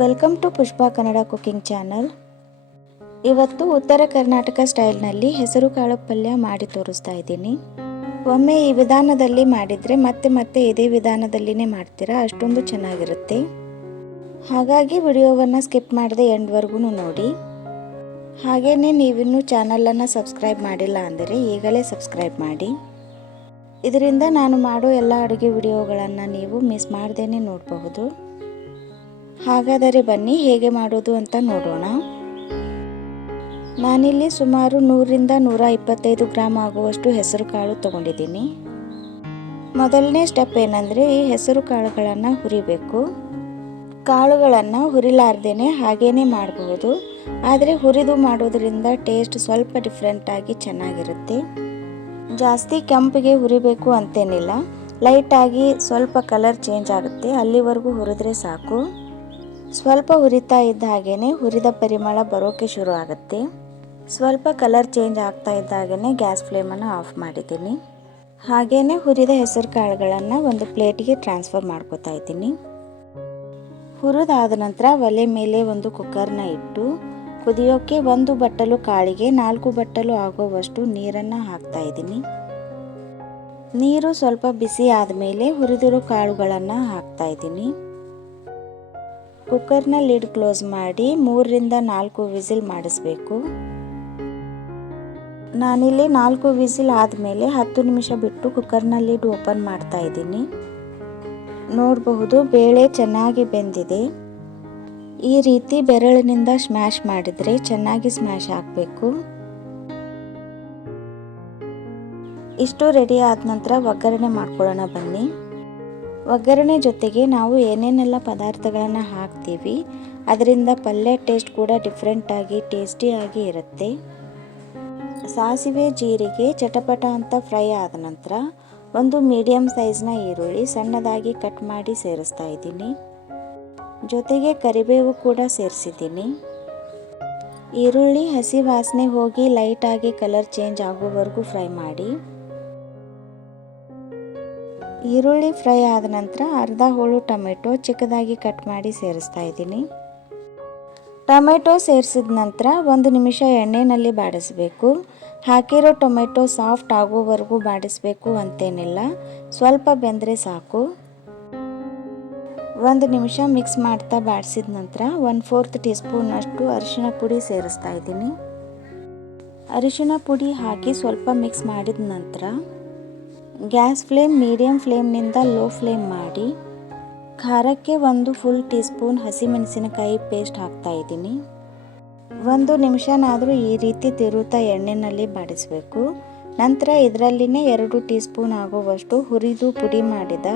Welcome to Pushpa Kannada cooking channel. ಇವತ್ತು ಉತ್ತರ ಕರ್ನಾಟಕ ಸ್ಟೈಲ್ನಲ್ಲಿ ಹೆಸರು ಕಾಳು ಪಲ್ಯ ಮಾಡಿ ತೋರಿಸ್ತಾ ಇದ್ದೀನಿ. ಒಮ್ಮೆ ಈ ವಿಧಾನದಲ್ಲಿ ಮಾಡಿದರೆ ಮತ್ತೆ ಮತ್ತೆ ಇದೇ ವಿಧಾನದಲ್ಲಿನೇ ಮಾಡ್ತೀರಾ, ಅಷ್ಟೊಂದು ಚೆನ್ನಾಗಿರುತ್ತೆ. ಹಾಗಾಗಿ ವಿಡಿಯೋವನ್ನು ಸ್ಕಿಪ್ ಮಾಡದೆ ಎಂಡ್ವರೆಗೂ ನೋಡಿ. ಹಾಗೆಯೇ ನೀವಿನ್ನೂ ಚಾನಲನ್ನು ಸಬ್ಸ್ಕ್ರೈಬ್ ಮಾಡಿಲ್ಲ ಅಂದರೆ ಈಗಲೇ ಸಬ್ಸ್ಕ್ರೈಬ್ ಮಾಡಿ. ಇದರಿಂದ ನಾನು ಮಾಡೋ ಎಲ್ಲ ಅಡುಗೆ ವಿಡಿಯೋಗಳನ್ನು ನೀವು ಮಿಸ್ ಮಾಡ್ದೇನೆ ನೋಡಬಹುದು. ಹಾಗಾದರೆ ಬನ್ನಿ ಹೇಗೆ ಮಾಡೋದು ಅಂತ ನೋಡೋಣ. ನಾನಿಲ್ಲಿ ಸುಮಾರು 100ರಿಂದ 125 ಗ್ರಾಮ್ ಆಗುವಷ್ಟು ಹೆಸರು ಕಾಳು ತಗೊಂಡಿದ್ದೀನಿ. ಮೊದಲನೇ ಸ್ಟೆಪ್ ಏನಂದರೆ ಈ ಹೆಸರು ಕಾಳುಗಳನ್ನು ಹುರಿಬೇಕು. ಕಾಳುಗಳನ್ನು ಹುರಿಲಾರ್ದೇನೆ ಹಾಗೇನೆ ಮಾಡಬಹುದು, ಆದರೆ ಹುರಿದು ಮಾಡೋದ್ರಿಂದ ಟೇಸ್ಟ್ ಸ್ವಲ್ಪ ಡಿಫ್ರೆಂಟಾಗಿ ಚೆನ್ನಾಗಿರುತ್ತೆ. ಜಾಸ್ತಿ ಕೆಂಪಿಗೆ ಹುರಿಬೇಕು ಅಂತೇನಿಲ್ಲ, ಲೈಟಾಗಿ ಸ್ವಲ್ಪ ಕಲರ್ ಚೇಂಜ್ ಆಗುತ್ತೆ, ಅಲ್ಲಿವರೆಗೂ ಹುರಿದ್ರೆ ಸಾಕು. ಸ್ವಲ್ಪ ಹುರಿತಾ ಇದ್ದ ಹಾಗೇ ಹುರಿದ ಪರಿಮಳ ಬರೋಕ್ಕೆ ಶುರು ಆಗುತ್ತೆ. ಸ್ವಲ್ಪ ಕಲರ್ ಚೇಂಜ್ ಆಗ್ತಾ ಇದ್ದ ಹಾಗೇ ಗ್ಯಾಸ್ ಫ್ಲೇಮನ್ನು ಆಫ್ ಮಾಡಿದ್ದೀನಿ. ಹಾಗೇ ಹುರಿದ ಹೆಸರು ಕಾಳುಗಳನ್ನು ಒಂದು ಪ್ಲೇಟಿಗೆ ಟ್ರಾನ್ಸ್ಫರ್ ಮಾಡ್ಕೋತಾ ಇದ್ದೀನಿ. ಹುರಿದಾದ ನಂತರ ಒಲೆ ಮೇಲೆ ಒಂದು ಕುಕ್ಕರ್ನ ಇಟ್ಟು ಕುದಿಯೋಕ್ಕೆ 1 ಬಟ್ಟಲು ಕಾಳಿಗೆ 4 ಬಟ್ಟಲು ಆಗುವಷ್ಟು ನೀರನ್ನು ಹಾಕ್ತಾ ಇದ್ದೀನಿ. ನೀರು ಸ್ವಲ್ಪ ಬಿಸಿ ಆದಮೇಲೆ ಹುರಿದಿರೋ ಕಾಳುಗಳನ್ನು ಹಾಕ್ತಾ ಇದ್ದೀನಿ. ಕುಕ್ಕರ್ನ ಲಿಡ್ ಕ್ಲೋಸ್ ಮಾಡಿ 3ರಿಂದ 4 ವಿಸಿಲ್ ಮಾಡಿಸ್ಬೇಕು. ನಾನಿಲ್ಲಿ 4 ವಿಸಿಲ್ ಆದಮೇಲೆ 10 ನಿಮಿಷ ಬಿಟ್ಟು ಕುಕ್ಕರ್ನ ಲಿಡ್ ಓಪನ್ ಮಾಡ್ತಾ ಇದ್ದೀನಿ. ನೋಡಬಹುದು ಬೇಳೆ ಚೆನ್ನಾಗಿ ಬೆಂದಿದೆ. ಈ ರೀತಿ ಬೆರಳಿನಿಂದ ಸ್ಮ್ಯಾಶ್ ಮಾಡಿದರೆ ಚೆನ್ನಾಗಿ ಸ್ಮ್ಯಾಶ್ ಆಗಬೇಕು. ಇಷ್ಟು ರೆಡಿ ಆದ ನಂತರ ಒಗ್ಗರಣೆ ಮಾಡ್ಕೊಳ್ಳೋಣ ಬನ್ನಿ. ಒಗ್ಗರಣೆ ಜೊತೆಗೆ ನಾವು ಏನೇನೆಲ್ಲ ಪದಾರ್ಥಗಳನ್ನು ಹಾಕ್ತೀವಿ ಅದರಿಂದ ಪಲ್ಯ ಟೇಸ್ಟ್ ಕೂಡ ಡಿಫ್ರೆಂಟಾಗಿ ಟೇಸ್ಟಿಯಾಗಿ ಇರುತ್ತೆ. ಸಾಸಿವೆ ಜೀರಿಗೆ ಚಟಪಟ ಅಂತ ಫ್ರೈ ಆದ ನಂತರ ಒಂದು ಮೀಡಿಯಮ್ ಸೈಜ್ನ ಈರುಳ್ಳಿ ಸಣ್ಣದಾಗಿ ಕಟ್ ಮಾಡಿ ಸೇರಿಸ್ತಾ ಇದ್ದೀನಿ. ಜೊತೆಗೆ ಕರಿಬೇವು ಕೂಡ ಸೇರಿಸಿದ್ದೀನಿ. ಈರುಳ್ಳಿ ಹಸಿ ವಾಸನೆ ಹೋಗಿ ಲೈಟಾಗಿ ಕಲರ್ ಚೇಂಜ್ ಆಗೋವರೆಗೂ ಫ್ರೈ ಮಾಡಿ. ಈರುಳ್ಳಿ ಫ್ರೈ ಆದ ನಂತರ ಅರ್ಧ ಹೋಳು ಟೊಮೆಟೊ ಚಿಕ್ಕದಾಗಿ ಕಟ್ ಮಾಡಿ ಸೇರಿಸ್ತಾ ಇದ್ದೀನಿ. ಟೊಮೆಟೊ ಸೇರಿಸಿದ ನಂತರ 1 ನಿಮಿಷ ಎಣ್ಣೆಯಲ್ಲಿ ಬಾಡಿಸಬೇಕು. ಹಾಕಿರೋ ಟೊಮೆಟೊ ಸಾಫ್ಟ್ ಆಗೋವರೆಗೂ ಬಾಡಿಸಬೇಕು ಅಂತೇನಿಲ್ಲ, ಸ್ವಲ್ಪ ಬೆಂದರೆ ಸಾಕು. 1 ನಿಮಿಷ ಮಿಕ್ಸ್ ಮಾಡ್ತಾ ಬಾಡಿಸಿದ ನಂತರ 1/4 ಟೀ ಸ್ಪೂನಷ್ಟು ಅರಿಶಿಣ ಪುಡಿ ಸೇರಿಸ್ತಾ ಇದ್ದೀನಿ. ಅರಿಶಿಣ ಪುಡಿ ಹಾಕಿ ಸ್ವಲ್ಪ ಮಿಕ್ಸ್ ಮಾಡಿದ ನಂತರ ಗ್ಯಾಸ್ ಫ್ಲೇಮ್ ಮೀಡಿಯಮ್ ಫ್ಲೇಮ್ನಿಂದ ಲೋ ಫ್ಲೇಮ್ ಮಾಡಿ ಖಾರಕ್ಕೆ 1 ಫುಲ್ ಟೀ ಸ್ಪೂನ್ ಹಸಿಮೆಣಸಿನಕಾಯಿ ಪೇಸ್ಟ್ ಹಾಕ್ತಾ ಇದ್ದೀನಿ. 1 ನಿಮಿಷನಾದರೂ ಈ ರೀತಿ ತಿರುತ್ತಾ ಎಣ್ಣೆಯಲ್ಲಿ ಬಾಡಿಸಬೇಕು. ನಂತರ ಇದರಲ್ಲಿನೇ 2 ಟೀ ಸ್ಪೂನ್ ಆಗುವಷ್ಟು ಹುರಿದು ಪುಡಿ ಮಾಡಿದ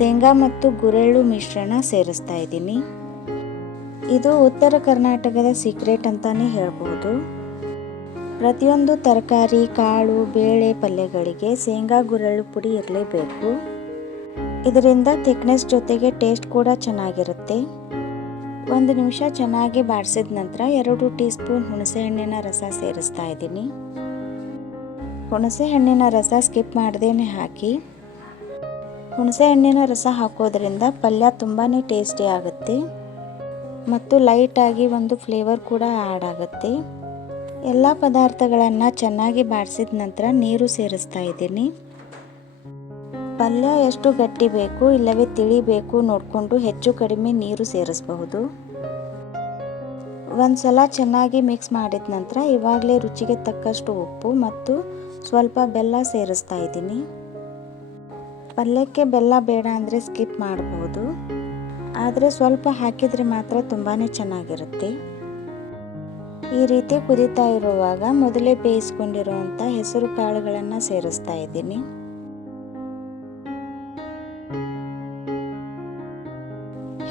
ಶೇಂಗಾ ಮತ್ತು ಗುರೆಳ್ಳು ಮಿಶ್ರಣ ಸೇರಿಸ್ತಾ ಇದ್ದೀನಿ. ಇದು ಉತ್ತರ ಕರ್ನಾಟಕದ ಸೀಕ್ರೆಟ್ ಅಂತಾನೆ ಹೇಳ್ಬೋದು. ಪ್ರತಿಯೊಂದು ತರಕಾರಿ, ಕಾಳು, ಬೇಳೆ ಪಲ್ಯಗಳಿಗೆ ಶೇಂಗಾ ಗುರೆಳ್ಳು ಪುಡಿ ಇರಲೇಬೇಕು. ಇದರಿಂದ ಥಿಕ್ನೆಸ್ ಜೊತೆಗೆ ಟೇಸ್ಟ್ ಕೂಡ ಚೆನ್ನಾಗಿರುತ್ತೆ. 1 ನಿಮಿಷ ಚೆನ್ನಾಗಿ ಬಾಡಿಸಿದ ನಂತರ 2 ಟೀ ಸ್ಪೂನ್ ಹುಣಸೆಹಣ್ಣಿನ ರಸ ಸೇರಿಸ್ತಾ ಇದ್ದೀನಿ. ಹುಣಸೆಹಣ್ಣಿನ ರಸ ಸ್ಕಿಪ್ ಮಾಡ್ದೇನೆ ಹಾಕಿ. ಹುಣಸೆಹಣ್ಣಿನ ರಸ ಹಾಕೋದ್ರಿಂದ ಪಲ್ಯ ತುಂಬಾ ಟೇಸ್ಟಿ ಆಗುತ್ತೆ ಮತ್ತು ಲೈಟಾಗಿ ಒಂದು ಫ್ಲೇವರ್ ಕೂಡ ಆ್ಯಡ್ ಆಗುತ್ತೆ. ಎಲ್ಲ ಪದಾರ್ಥಗಳನ್ನು ಚೆನ್ನಾಗಿ ಬಾಡಿಸಿದ ನಂತರ ನೀರು ಸೇರಿಸ್ತಾ ಇದ್ದೀನಿ. ಪಲ್ಯ ಎಷ್ಟು ಗಟ್ಟಿ ಬೇಕು ಇಲ್ಲವೇ ತಿಳಿಬೇಕು ನೋಡಿಕೊಂಡು ಹೆಚ್ಚು ಕಡಿಮೆ ನೀರು ಸೇರಿಸಬಹುದು. ಒಂದ್ಸಲ ಚೆನ್ನಾಗಿ ಮಿಕ್ಸ್ ಮಾಡಿದ ನಂತರ ಇವಾಗಲೇ ರುಚಿಗೆ ತಕ್ಕಷ್ಟು ಉಪ್ಪು ಮತ್ತು ಸ್ವಲ್ಪ ಬೆಲ್ಲ ಸೇರಿಸ್ತಾ ಇದ್ದೀನಿ. ಪಲ್ಯಕ್ಕೆ ಬೆಲ್ಲ ಬೇಡ ಅಂದರೆ ಸ್ಕಿಪ್ ಮಾಡಬಹುದು, ಆದರೆ ಸ್ವಲ್ಪ ಹಾಕಿದರೆ ಮಾತ್ರ ತುಂಬಾ ಚೆನ್ನಾಗಿರುತ್ತೆ. ಈ ರೀತಿ ಕುದೀತಾ ಇರುವಾಗ ಮೊದಲೇ ಬೇಯಿಸ್ಕೊಂಡಿರುವಂಥ ಹೆಸರು ಕಾಳುಗಳನ್ನು ಸೇರಿಸ್ತಾ ಇದ್ದೀನಿ.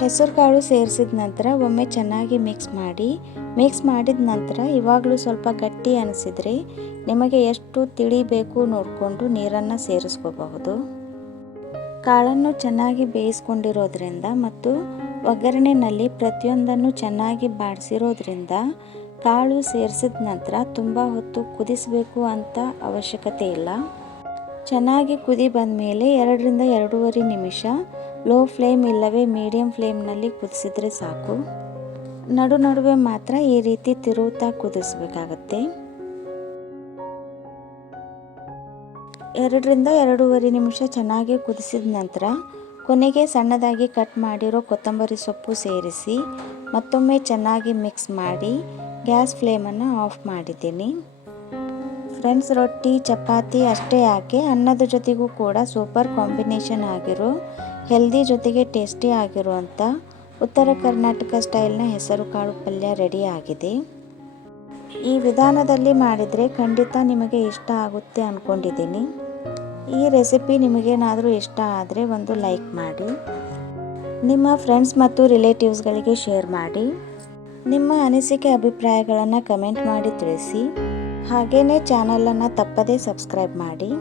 ಹೆಸರು ಕಾಳು ಸೇರಿಸಿದ ನಂತರ ಒಮ್ಮೆ ಚೆನ್ನಾಗಿ ಮಿಕ್ಸ್ ಮಾಡಿದ ನಂತರ ಇವಾಗಲೂ ಸ್ವಲ್ಪ ಗಟ್ಟಿ ಅನಿಸಿದರೆ ನಿಮಗೆ ಎಷ್ಟು ತಿಳಿ ಬೇಕು ನೋಡಿಕೊಂಡು ನೀರನ್ನು ಸೇರಿಸ್ಕೋಬಹುದು. ಕಾಳನ್ನು ಚೆನ್ನಾಗಿ ಬೇಯಿಸ್ಕೊಂಡಿರೋದ್ರಿಂದ ಮತ್ತು ಒಗ್ಗರಣೆಯಲ್ಲಿ ಪ್ರತಿಯೊಂದನ್ನು ಚೆನ್ನಾಗಿ ಬಾಡಿಸಿರೋದ್ರಿಂದ ಕಾಳು ಸೇರಿಸಿದ ನಂತರ ತುಂಬ ಹೊತ್ತು ಕುದಿಸಬೇಕು ಅಂತ ಅವಶ್ಯಕತೆ ಇಲ್ಲ. ಚೆನ್ನಾಗಿ ಕುದಿ ಬಂದ ಮೇಲೆ 2ರಿಂದ 2.5 ನಿಮಿಷ ಲೋ ಫ್ಲೇಮ್ ಇಲ್ಲವೇ ಮೀಡಿಯಂ ಫ್ಲೇಮ್ನಲ್ಲಿ ಕುದಿಸಿದ್ರೆ ಸಾಕು. ನಡುವೆ ಮಾತ್ರ ಈ ರೀತಿ ತಿರುವುತ್ತಾ ಕುದಿಸ್ಬೇಕಾಗತ್ತೆ. 2ರಿಂದ 2.5 ನಿಮಿಷ ಚೆನ್ನಾಗಿ ಕುದಿಸಿದ ನಂತರ ಕೊನೆಗೆ ಸಣ್ಣದಾಗಿ ಕಟ್ ಮಾಡಿರೋ ಕೊತ್ತಂಬರಿ ಸೊಪ್ಪು ಸೇರಿಸಿ ಮತ್ತೊಮ್ಮೆ ಚೆನ್ನಾಗಿ ಮಿಕ್ಸ್ ಮಾಡಿ ಗ್ಯಾಸ್ ಫ್ಲೇಮನ್ನು ಆಫ್ ಮಾಡಿದ್ದೀನಿ. ಫ್ರೆಂಡ್ಸ್, ರೊಟ್ಟಿ ಚಪಾತಿ ಅಷ್ಟೇ ಯಾಕೆ ಅನ್ನದ ಜೊತೆಗೂ ಕೂಡ ಸೂಪರ್ ಕಾಂಬಿನೇಷನ್ ಆಗಿರೋ ಹೆಲ್ದಿ ಜೊತೆಗೆ ಟೇಸ್ಟಿ ಆಗಿರುವಂಥ ಉತ್ತರ ಕರ್ನಾಟಕ ಸ್ಟೈಲ್ನ ಹೆಸರುಕಾಳು ಪಲ್ಯ ರೆಡಿ ಆಗಿದೆ. ಈ ವಿಧಾನದಲ್ಲಿ ಮಾಡಿದರೆ ಖಂಡಿತ ನಿಮಗೆ ಇಷ್ಟ ಆಗುತ್ತೆ ಅಂದ್ಕೊಂಡಿದ್ದೀನಿ. ಈ ರೆಸಿಪಿ ನಿಮಗೇನಾದರೂ ಇಷ್ಟ ಆದರೆ ಒಂದು ಲೈಕ್ ಮಾಡಿ, ನಿಮ್ಮ ಫ್ರೆಂಡ್ಸ್ ಮತ್ತು ರಿಲೇಟಿವ್ಸ್ಗಳಿಗೆ ಶೇರ್ ಮಾಡಿ, ನಿಮ್ಮ ಅನಿಸಿಕೆ ಅಭಿಪ್ರಾಯಗಳನ್ನು ಕಮೆಂಟ್ ಮಾಡಿ ತಿಳಿಸಿ. ಹಾಗೆಯೇ ಚಾನಲನ್ನು ತಪ್ಪದೇ ಸಬ್ಸ್ಕ್ರೈಬ್ ಮಾಡಿ.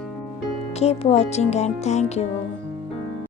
Keep watching and thank you.